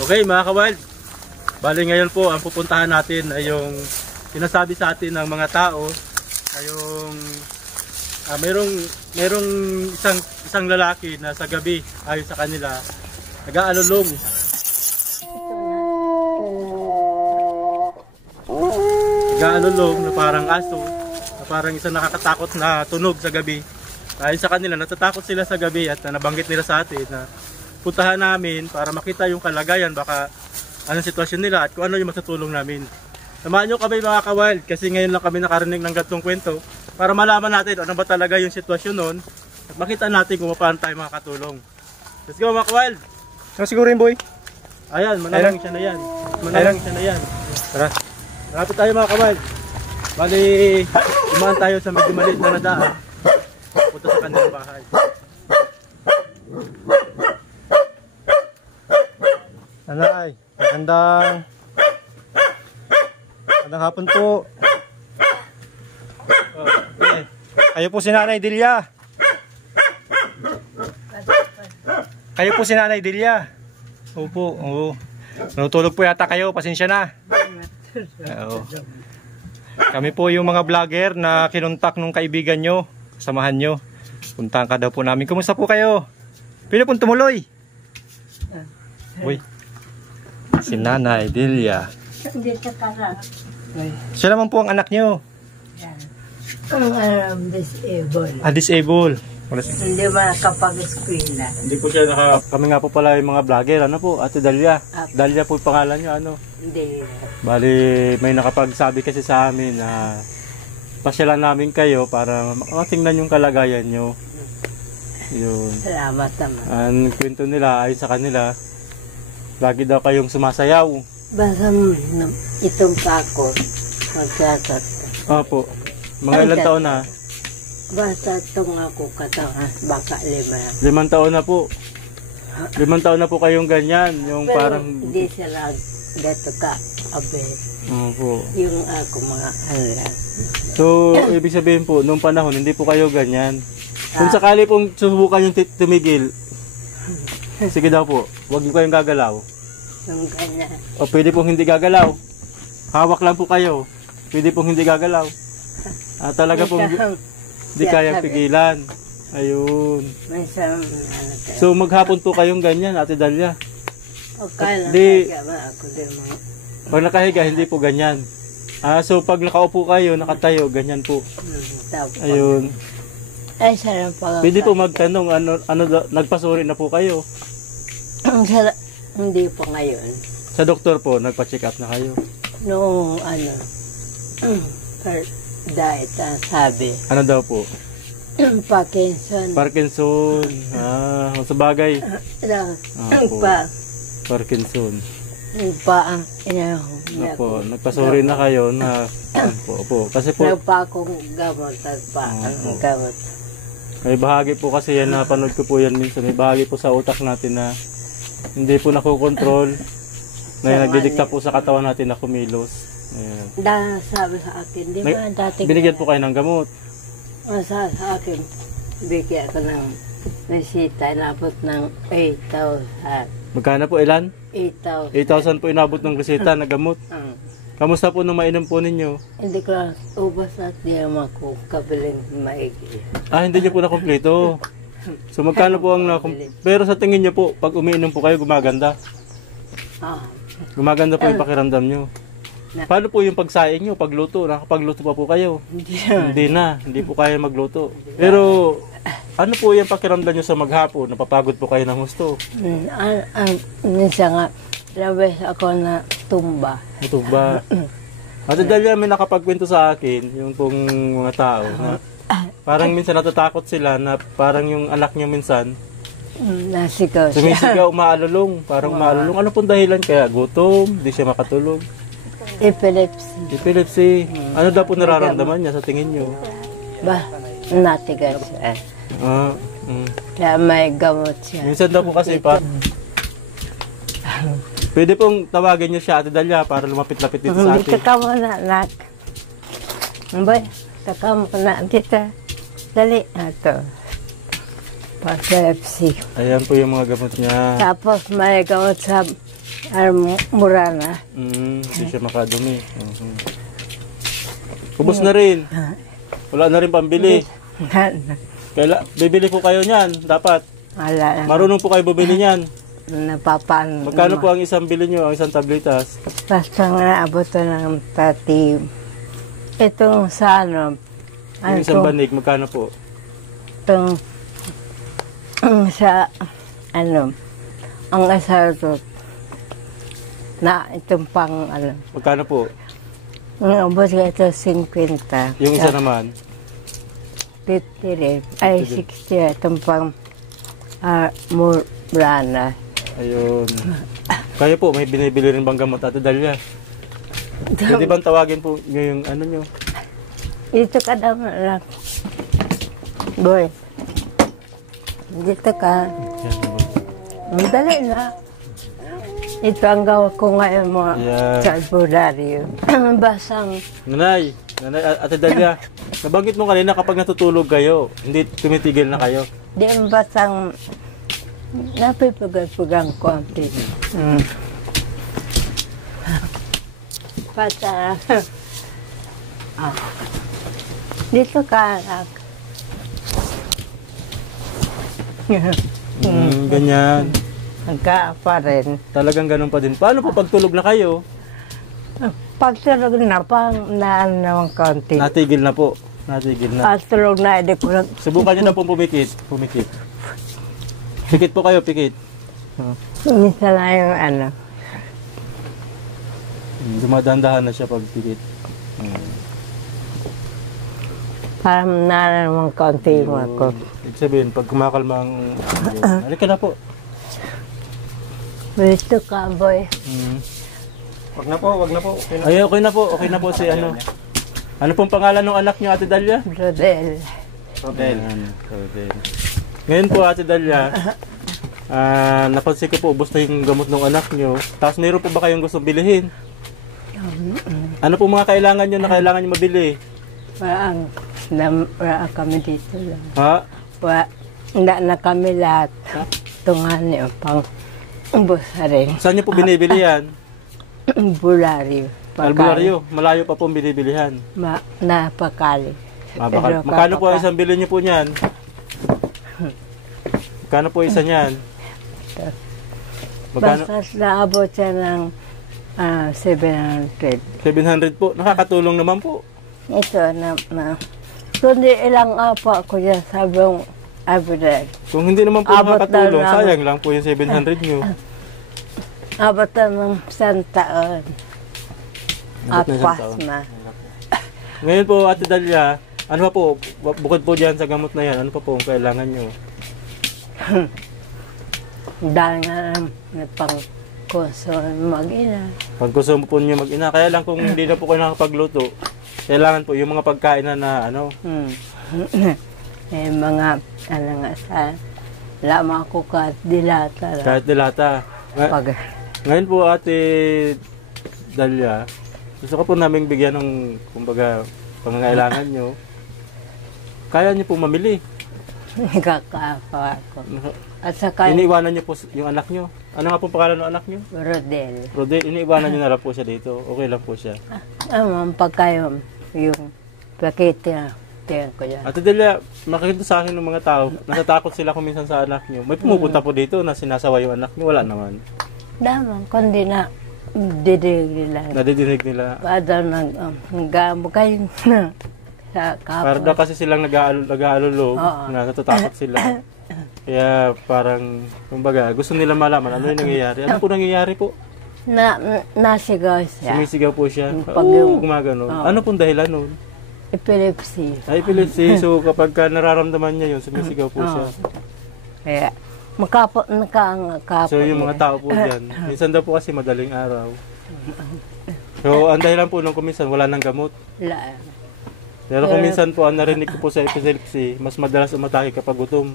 Okay mga ka-wild, bali ngayon po ang pupuntahan natin ay yung sinasabi sa atin ng mga tao ay yung merong isang lalaki na sa gabi ayon sa kanila nag-aalulong. Nag-aalulong na parang aso, na parang isang nakakatakot na tunog sa gabi. Ayon sa kanila, natatakot sila sa gabi at nabanggit nila sa atin na puntahan namin para makita yung kalagayan, baka anong sitwasyon nila at kung ano yung matutulong namin. Samahan nyo kami mga ka-wild kasi ngayon lang kami nakarinig ng gantong kwento para malaman natin ano ba talaga yung sitwasyon nun at makita natin kung paano tayo makakatulong. Let's go mga ka-wild! So siguro yun boy? Ayan, manarang siya na yan. Manarang siya na yan. Tara. Malapit tayo mga ka-wild. Bali, umaan tayo sa medyo maliit na nadaan. Punta sa kanilang bahay. Nanay, magandang hapon po. Okay. Kayo po si Nanay Delia. Kayo po si Nanay Delia. Opo, oo. Natulog po yata kayo, pasensya na. Oo. Kami po yung mga vlogger na kinontak nung kaibigan nyo, kasamahan nyo. Puntahan ka daw po namin. Kumusta po kayo? Pwede pong tumuloy. Uy. Si Nanay Delia. Siya naman po ang anak nyo. Disabled. Disabled. Hindi makakapag-eskwela. Hindi po siya kami nga po pala yung mga vlogger. Ano po? Ate Dalia. Dalia po yung pangalan nyo. Ano? Hindi. Bali, may nakapagsabi kasi sa amin na pasyalan namin kayo para matingnan yung kalagayan nyo. Yun. Salamat naman. Ang kwento nila ay sa kanila, lagi daw kayong sumasayaw. Basta itong kako, magsasak. Opo. Mga ilang taon na? Basta itong ako katangas, baka 5. 5 taon na po. 5 taon na po kayong ganyan. Yung Pero parang... hindi sila gato ka, abe. Opo. Yung ako mga alam. So, ibig sabihin po, noong panahon, hindi po kayo ganyan. Kung sakali pong subukan yung tumigil, sige daw po, huwag niyo kayong gagalaw. Yung ganyan. O pwede pong hindi gagalaw. Hawak lang po kayo. Pwede pong hindi gagalaw. Talaga pong hindi kayang pigilan. Ayun. May sama So maghapon po kayong ganyan, Ate Dalia. Okay lang, Di- kaya ba ako din mo. Pag nakahiga, hindi po ganyan. So pag nakaupo kayo, nakatayo, ganyan po. Ayun. Ay, sarap pa. Pwede po magtanong, nagpasuri na po kayo. Hindi po ngayon. Sa doktor po, nagpa-check up na kayo. Noong per diet ang sabi. Ano daw po? Parkinson. Parkinson. Sa bagay. Opo. Parkinson. Ang Opo, nagpasuri na kayo na opo. Kasi po, nagpa akong gamot at ang gamot. may bahagi po kasi yan, napanood ko po yan minsan. May bahagi po sa utak natin na hindi po nakokontrol. Na nagdidikta po sa katawan natin na kumilos. Ayan. Dahil sabi sa akin, di ba dati Binigyan po kayo ng gamot. sa akin, bigyan ko ng resita, inabot ng 8,000. Magkano po, ilan? 8,000. 8,000 po inabot ng reseta na gamot. Kamusta po nung mainom po ninyo? Hindi ko lang ubas at di naman ko kabiling maigi. Hindi niyo po nakompleto. So magkano po ang pero sa tingin niyo po, pag umiinom po kayo, gumaganda? Gumaganda po yung pakiramdam niyo. Paano po yung pagsaing niyo, pagluto? Nakapagluto pa po kayo? Hindi na, hindi po kaya magluto. Pero ano po yung pakiramdam niyo sa maghapon? Napapagod po kayo ng gusto? Minsan nga, labas ako na tumba. Ito ba? Ate Dalia, may nakapagkwento sa akin, yung pong mga tao na parang minsan natatakot sila na parang yung anak niyo minsan Nasigaw siya. sumisigaw, umaalulong, parang umaalulong. Ano pong dahilan? Kaya gutom, di siya makatulog. Epilepsy. Epilepsy. Ano daw po nararamdaman niya sa tingin niyo? Ba, natigas siya. Kaya may gamot siya. Minsan daw po kasi pwede pong tawagin niyo siya, Ate Dalia, para lumapit-lapit dito sa atin. Taka mo na, anak. Boy, taka mo na dito. Dali. Ito. epilepsy. Ayan po yung mga gamot niya. Tapos may gamot sa Murana. Hindi siya makadumi. Ubus na rin. Wala na rin pambili. Bibili po kayo niyan, dapat. Wala. Marunong po kayo bumili niyan. Napapaan. Magkano po ang isang bili nyo, ang isang tablitas? Basta nga naabot ng 30. Itong sa ano. Yung isang banig, magkano po? Itong sa ano. Ang asarot. Na itong pang ano. Magkano po? Naabot ka ito 50. Yung isa naman? 50 rin. Ay, 60. Itong pang Murana. Ayun. Kaya po, may binibili rin bang gamot, Ate Dalia? Pwede bang tawagin po nyo yung ano nyo? Dito ka daw lang. Boy. Dito ka. Dali na. Ito ang gawa ko ngayon mo sa albularyo. Basang. Nanay, Ate Dalia, nabanggit mo kanina kapag natutulog kayo, hindi tumitigil na kayo. Di ang basang napipugan-pugang konti. Basta. Dito ka, anak. Ganyan. Hangga pa rin. Talagang ganun pa din. Paano po pagtulog na kayo? Pagtulog na, pang naan naman konti. Natigil na po. Natigil na. Pagtulog na, hindi ko lang. Subukan nyo na po pumikit. Pumikit. Pikit po kayo, pikit. Minsan na yung ano. Dumadandahan na siya pag pikit. Parang naan naman konti yung ako. Ibig sabihin, pag kumakalma ang... Halika na po. Dito ka, boy. Wag na po, wag na po. Ay, okay na po. Okay na po si ano. Ano pong pangalan ng anak niyo, Ate Dalia? Rodel. Rodel. Ngayon po, Ate Dalia, napansin ko po, ubos na yung gamot ng anak niyo. Tapos mayroon po ba kayong gustong bilihin? Ano po mga kailangan niyo na kailangan niyo mabili? Wala kami dito lang. Ha? Wala na kami lahat. Tungan niyo pang ubos na rin. Saan niyo po binibili yan? Bularyo. Albularyo. Malayo pa pong binibilihan. Napakali. Magkano po isang bili niyo po niyan? Magkano po isa niyan? Basta naabot siya ng 700. 700 po. Nakakatulong naman po. Ito na kundi ilang apa ko dyan sabi yung abudal. Kung hindi naman po Abot nakakatulong, na sayang lang po yung 700 niyo. Abot na ng isang taon. Abot na isang Apas taon. na. Ngayon po, Ate Dalia, ano pa po, bukod po dyan sa gamot na yan, ano pa po ang kailangan nyo? Dahil nga na pang konsumo mag-ina. Pag gusto mo po nyo mag-ina, kaya lang kung hindi na po kayo nakapagluto, kailangan po yung mga pagkain na ano. Eh, mga, ano nga sa, lama ko kahit dilata lang. Kahit dilata. Pag, Ngayon po, Ate Dalia, gusto ko po namin bigyan ng, kumbaga, pangangailangan nyo. Kaya nyo po mamili. nagkakaapa ako. At saka, Iniiwanan nyo po yung anak nyo. Ano nga po pangalan ng anak nyo? Rodel. Rodel, iniiwanan nyo na lang po siya dito. Okay lang po siya. Pagka yung pakete na tiyan ko dyan. Ate Delia, makikita sa akin ng mga tao, natatakot sila kung minsan sa anak nyo. May pumupunta po dito na sinasawa yung anak nyo, wala naman. Daman, kundi na didinig nila. Nadidinig nila. Pada nag-gamo kayo na sa Para kapwa. daw kasi silang nag-aalulog, Oo. na natatakot sila. Kaya parang, kumbaga, gusto nila malaman ano yung nangyayari. Ano po nangyayari po? Nasigaw siya. Sumisigaw po siya. Pag Oo, yung- gumagano. Oo. Ano pong dahilan nun? Epilepsy. Ay, epilepsy. So kapag ka nararamdaman niya yun, sumisigaw po siya. Kaya, nakakapo. So yung mga tao po dyan, minsan daw po kasi madaling araw. So ang dahilan po nung kuminsan wala nang gamot. Wala. Pero kung minsan po ang narinig ko po sa epilepsy, mas madalas umatake kapag gutom.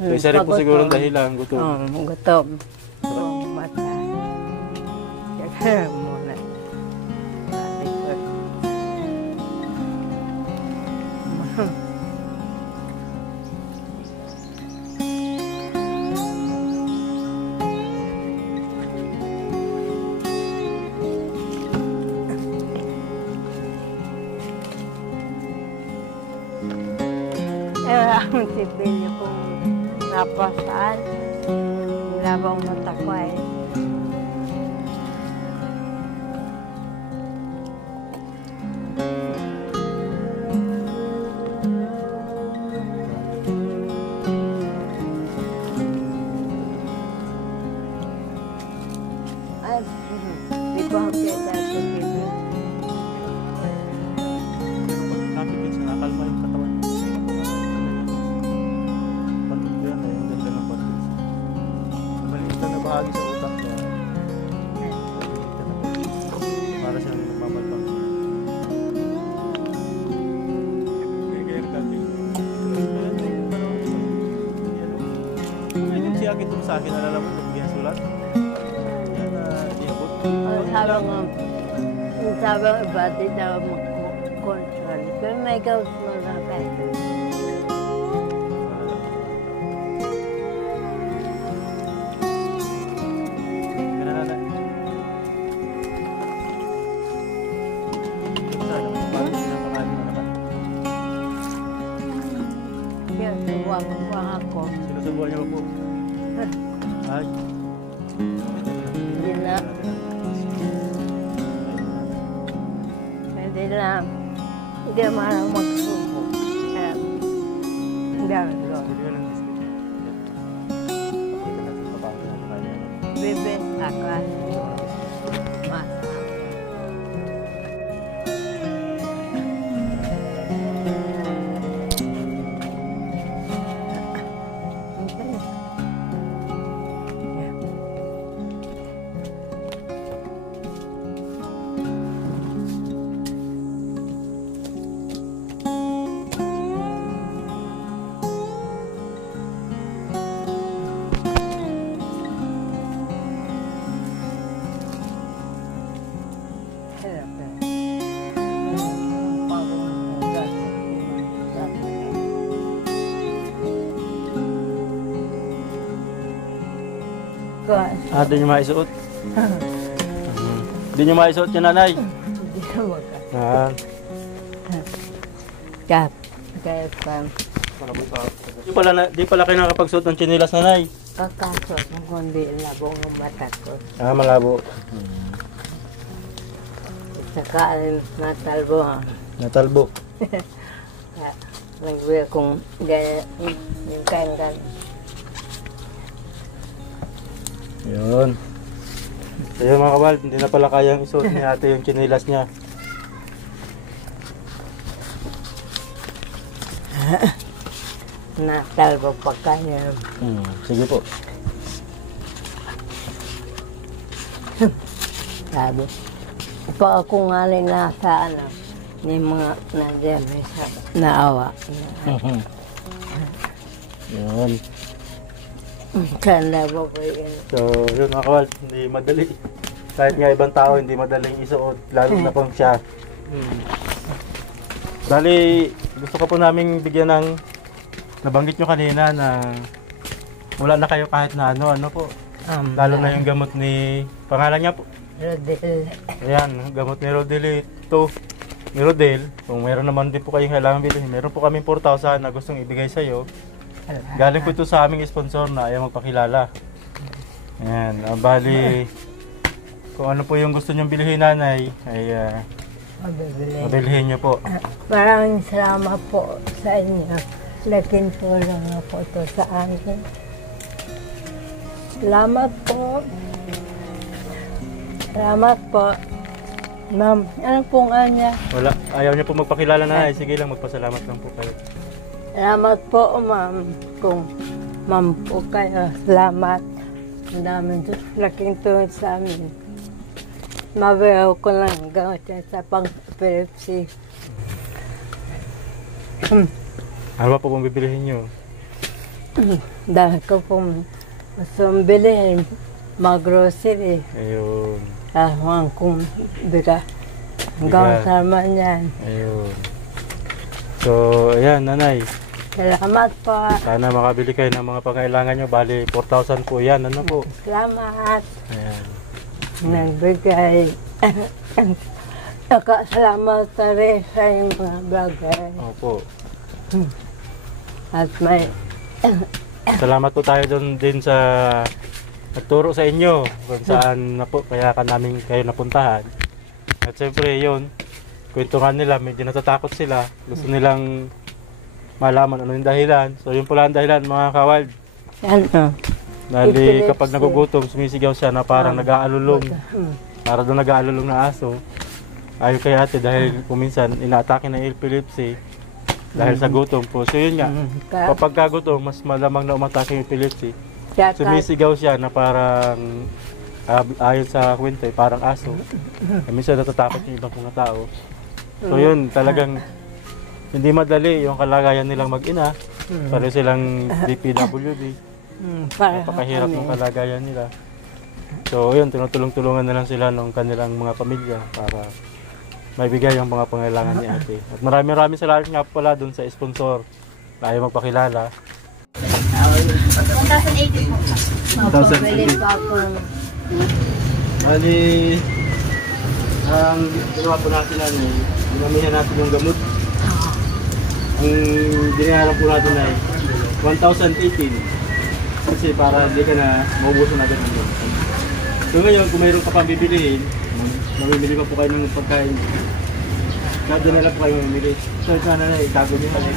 So isa rin po siguro ang dahilan, gutom. Gutom. Mata. Kaya muna. Ang sibilyo kong napasaan. Labang matakway. Ay, di ko ang kaya sa sibilyo. Kapit din siya, nakalma yung katawan. Patik yan, yung ganda ng patik. Maliit lang na bahagi sa utak niya. Para siyang nagmamalbang siya. Gaya-gaya dati. Yung siya akin sa akin, alala mo, nagbigyan sulat. Yan na, diabot. Sabi ang iba, di daw mag-control. Pero may ghost mo na kayo. Kaya suwag pa ako. Sinusubuhan niyo po. Ay. Hindi na. Hindi na. Hindi marang magsubo. Hindi na. Bebe, saka. Mas. Ah, doon yung maisuot. Doon yung maisuot yung nanay. Hindi na waka. Ah. Kap. Kaya pa. Di pala kayo nakapagsuot ng tsinelas nanay. Kakasot ng kundi labong ang mata ko. Ah, malabo. Saka natalbo. Natalbo. Nagbiya kong gaya. Yung kain-kain. Yun. So yun mga kabal, hindi na pala kayang isuot ni ate yung tsinelas niya. Natalbo pa kaya. Sige po. Sabi. Pa ako nga rin nasa ano, ni mga nandiyan sa naawa. Yun. Kanda po ko yun. So yun mga kabal, hindi madali. Kahit nga ibang tao hindi madaling isuot, lalo na kung siya. Bali, gusto ko po naming bigyan ng nabanggit nyo kanina na wala na kayo kahit na ano po. Lalo na yung gamot ni, pangalan niya po. Rodel. Ayan, gamot ni Rodel ito. Ni Rodel, kung meron naman din po kayong kailangan bilhin, meron po kaming 4,000 na gustong ibigay sa iyo. Galing po ito sa aming sponsor na ayaw magpakilala. Ayan, bali, kung ano po yung gusto nyong bilhin nanay, ay mabilhin nyo po. Maraming salamat po sa inyo. Laking tulong na po ito sa akin. Salamat po. Salamat po. Ma'am, ano pong anya? Wala, ayaw nyo po magpakilala nanay, sige lang, magpasalamat lang po kayo. Salamat po, ma'am. Kung ma'am po kayo, salamat. Ang daming laking tulong sa amin. Mabayaw ko lang gamit yan sa pang-epilepsy. Ano pa po pong bibilihin nyo? Dahil ko pong gustong bilhin, mag-grocery. Ayun. Kahang kong biga. Hanggang sama niyan. Ayun. So, ayan nanay. Salamat po. Sana makabili kayo ng mga pangailangan nyo. Bali, 4,000 po yan. Ano po? Salamat. Ayan. Nagbigay. Nakasalamat na rin sa iyong mga vlogger. Opo. At may Salamat po tayo doon din sa nagturo sa inyo kung saan na po kaya ka namin kayo napuntahan. At siyempre yun, kwentuhan nila, medyo natatakot sila. Gusto nilang malaman ano yung dahilan. So yun pala ang dahilan mga kawild. ano, Dahil kapag nagugutom, sumisigaw siya na parang nag-aalulong. Para doon nag-aalulong na aso. Ayaw kay ate dahil kuminsan inaatake ng epilepsy dahil sa gutom po. So yun nga, kapag kagutom, mas malamang na umatake yung epilepsy. Sumisigaw siya na parang ayon sa kwento, parang aso. Minsan natatakot yung ibang mga tao. So yun, talagang hindi madali yung kalagayan nilang mag-ina. Pareho silang DPWD. Napakahirap ng kalagayan nila. So yun, tinutulong-tulungan na lang sila ng kanilang mga pamilya para maibigay yung mga pangailangan ni ate. At maraming salamat nga pala dun sa sponsor na ayaw magpakilala. 1,080 po. 1,080. Bali, ang ginawa po natin ay dinamihan natin yung gamot. Ang dinayaran po natin ay 1,018. Kasi para hindi ka na maubusan agad ng gamot. So ngayon, kung mayroon ka pang bibilihin, mamimili pa po kayo ng pagkain. Kada na lang po kayo mamimili. So sana na itago nyo na rin.